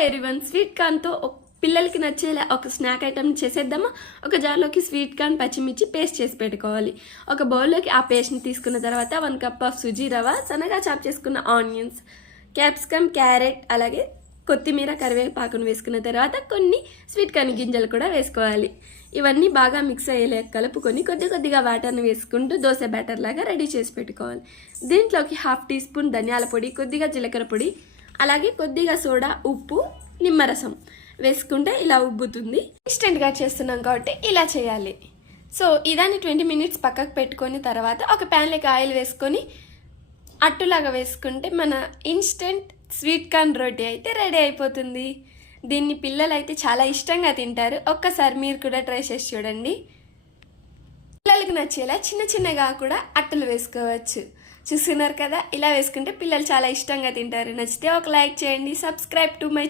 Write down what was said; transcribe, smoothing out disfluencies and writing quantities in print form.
Hi everyone, sweet కార్న్తో పిల్లలకి నచ్చేలా ఒక స్నాక్ ఐటమ్ చేసేద్దామా. ఒక జార్లోకి స్వీట్ కార్న్, పచ్చిమిర్చి పేస్ట్ చేసి పెట్టుకోవాలి. ఒక బౌల్లోకి ఆ పేస్ట్ని తీసుకున్న తర్వాత 1 కప్ ఆఫ్ సుజీ రవ్వ, సన్నగా చాప్ చేసుకున్న ఆనియన్స్, క్యాప్సికమ్, క్యారెట్, అలాగే కొత్తిమీర, కరివేపాకును వేసుకున్న తర్వాత కొన్ని స్వీట్ కార్న్ గింజలు కూడా వేసుకోవాలి. ఇవన్నీ బాగా మిక్స్ అయ్యేలా కలుపుకొని కొద్దిగా వాటర్ని వేసుకుంటూ దోశ బ్యాటర్ లాగా రెడీ చేసి పెట్టుకోవాలి. దీంట్లోకి 1/2 టీ స్పూన్ ధనియాల పొడి, కొద్దిగా జీలకర్ర పొడి, అలాగే కొద్దిగా సోడా, ఉప్పు, నిమ్మరసం వేసుకుంటే ఇలా ఉబ్బుతుంది. ఇన్స్టెంట్గా చేస్తున్నాం కాబట్టి ఇలా చేయాలి. సో ఇదాన్ని 20 మినిట్స్ పక్కకు పెట్టుకొని తర్వాత ఒక ప్యాన్లోకి ఆయిల్ వేసుకొని అట్టులాగా వేసుకుంటే మన ఇన్స్టెంట్ స్వీట్ కార్న్ రోటీ అయితే రెడీ అయిపోతుంది. దీన్ని పిల్లలు అయితే చాలా ఇష్టంగా తింటారు. ఒక్కసారి మీరు కూడా ట్రై చేసి చూడండి. పిల్లలకు నచ్చేలా చిన్నగా కూడా అట్టలు వేసుకోవచ్చు. చూస్తున్నారు కదా, ఇలా వేసుకుంటే పిల్లలు చాలా ఇష్టంగా తింటారు. నచ్చితే ఒక లైక్ చేయండి. Subscribe to my